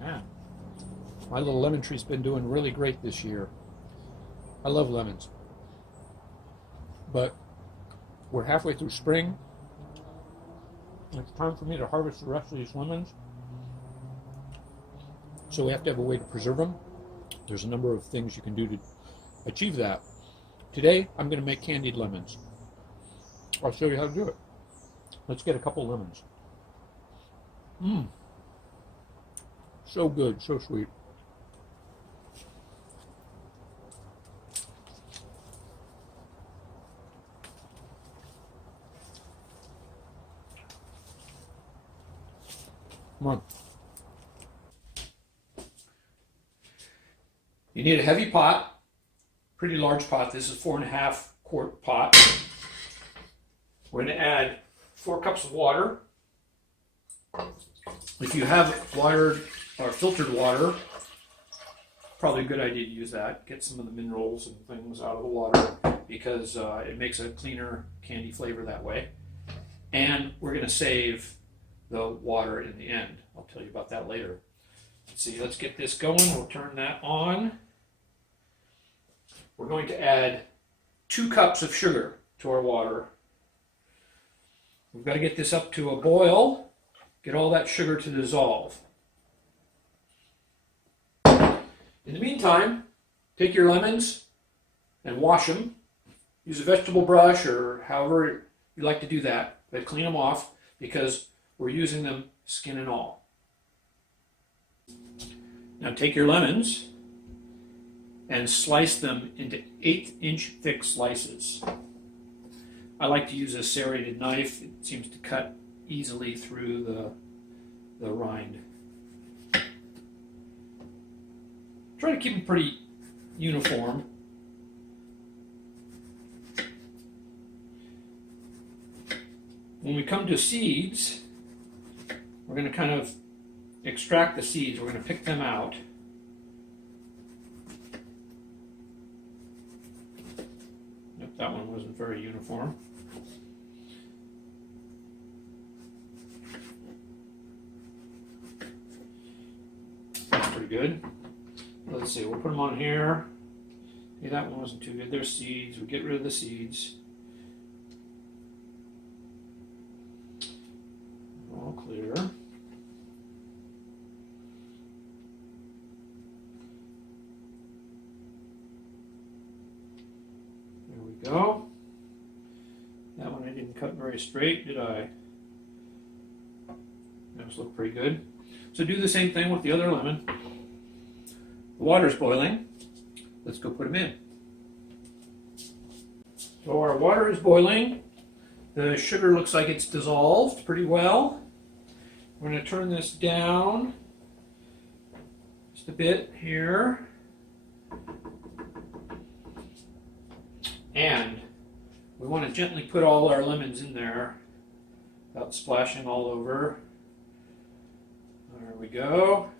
Yeah, my little lemon tree's been doing really great this year. I love lemons, but we're halfway through spring. It's time for me to harvest the rest of these lemons. So we have to have a way to preserve them. There's a number of things you can do to achieve that. Today, I'm going to make candied lemons. I'll show you how to do it. Let's get a couple lemons. Mmm, so good, so sweet. Come on. You need a heavy pot, pretty large pot. This is 4.5 quart pot. We're going to add 4 cups of water. If you have water or filtered water, probably a good idea to use that. Get some of the minerals and things out of the water because it makes a cleaner candy flavor that way. And we're going to save the water in the end. I'll tell you about that later. Let's see, let's get this going. We'll turn that on. We're going to add 2 cups of sugar to our water. We've got to get this up to a boil, get all that sugar to dissolve. In the meantime, take your lemons and wash them. Use a vegetable brush or however you like to do that, but clean them off because we're using them skin and all. Now take your lemons and slice them into 1/8-inch thick slices. I like to use a serrated knife. It seems to cut easily through the rind. Try to keep them pretty uniform. When we come to seeds, we're going to kind of extract the seeds. We're going to pick them out. Yep, that one wasn't very uniform. That's pretty good. Let's see, we'll put them on here. Okay, that one wasn't too good. There's seeds. We get rid of the seeds. All clear. There we go. That one I didn't cut very straight, did I? Those look pretty good. So do the same thing with the other lemon. The water's boiling. Let's go put them in. So our water is boiling. The sugar looks like it's dissolved pretty well. We're going to turn this down just a bit here. And we want to gently put all our lemons in there without splashing all over. There we go.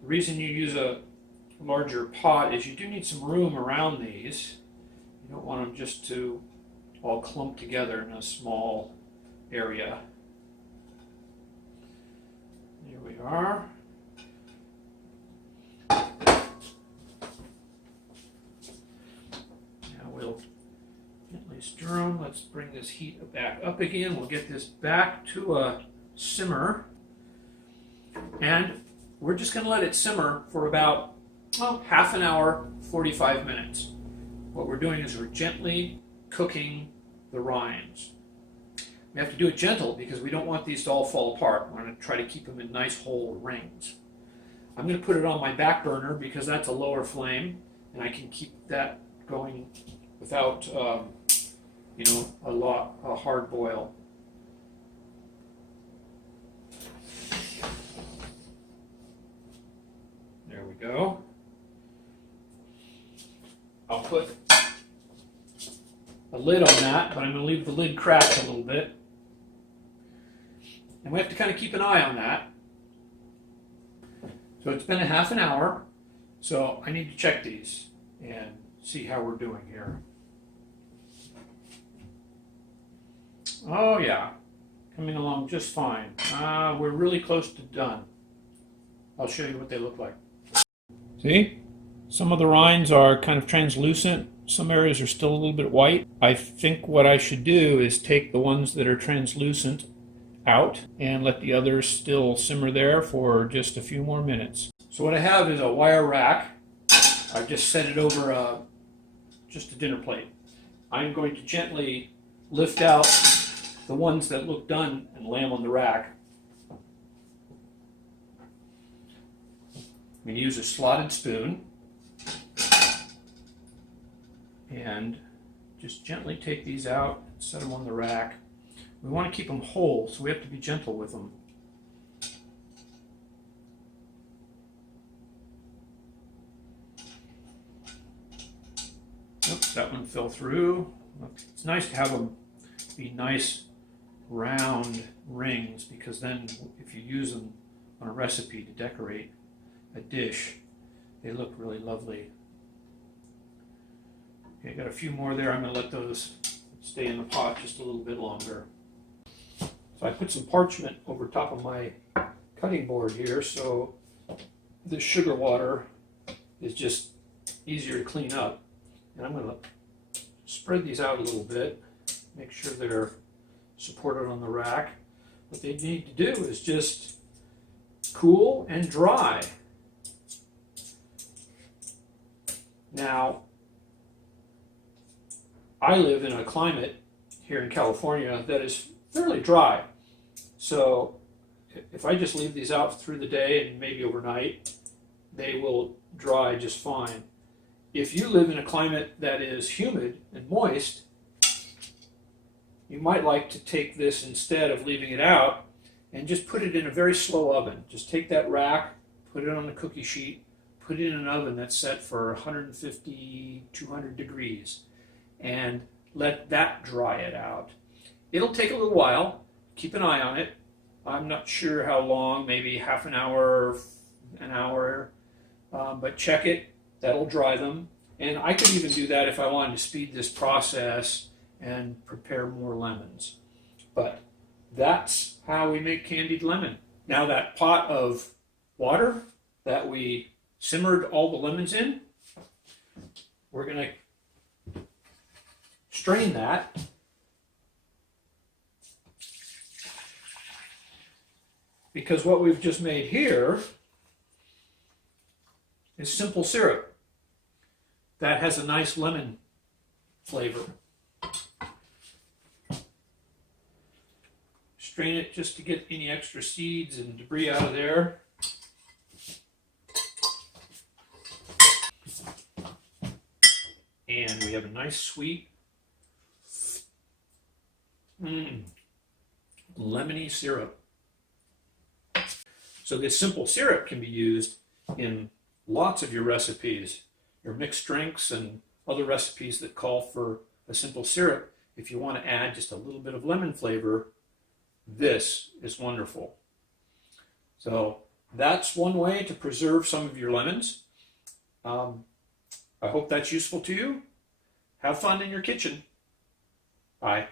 The reason you use a larger pot is you do need some room around these. You don't want them just to all clump together in a small area. Here we are. Now we'll gently stir them. Let's bring this heat back up again. We'll get this back to a simmer. And we're just going to let it simmer for about half an hour, 45 minutes. What we're doing is we're gently cooking the rinds. We have to do it gentle because we don't want these to all fall apart. We're going to try to keep them in nice whole rings. I'm going to put it on my back burner because that's a lower flame and I can keep that going without a hard boil. There we go. I'll put a lid on that, but I'm going to leave the lid cracked a little bit. And we have to kind of keep an eye on that. So it's been a half an hour, so I need to check these and see how we're doing here. Oh yeah, coming along just fine. We're really close to done. I'll show you what they look like. See? Some of the rinds are kind of translucent. Some areas are still a little bit white. I think what I should do is take the ones that are translucent out and let the others still simmer there for just a few more minutes. So what I have is a wire rack. I've just set it over just a dinner plate. I'm going to gently lift out the ones that look done and lay them on the rack. I'm going to use a slotted spoon and just gently take these out and set them on the rack. We want to keep them whole, so we have to be gentle with them. Oops, that one fell through. It's nice to have them be nice round rings, because then if you use them on a recipe to decorate a dish, they look really lovely. Okay, got a few more there. I'm going to let those stay in the pot just a little bit longer. So I put some parchment over top of my cutting board here, so the sugar water is just easier to clean up. And I'm going to spread these out a little bit, make sure they're supported on the rack. What they need to do is just cool and dry. Now, I live in a climate here in California that is fairly dry. So if I just leave these out through the day and maybe overnight, they will dry just fine. If you live in a climate that is humid and moist, you might like to take this instead of leaving it out and just put it in a very slow oven. Just take that rack, put it on a cookie sheet, put it in an oven that's set for 150, 200 degrees, and let that dry it out. It'll take a little while. Keep an eye on it. I'm not sure how long, maybe half an hour, but check it. That'll dry them. And I could even do that if I wanted to speed this process and prepare more lemons. But that's how we make candied lemon. Now that pot of water that we simmered all the lemons in, we're going to strain that. Because what we've just made here is simple syrup that has a nice lemon flavor. Strain it just to get any extra seeds and debris out of there. And we have a nice sweet, lemony syrup. So this simple syrup can be used in lots of your recipes, your mixed drinks and other recipes that call for a simple syrup. If you want to add just a little bit of lemon flavor, this is wonderful. So that's one way to preserve some of your lemons. I hope that's useful to you. Have fun in your kitchen. Bye.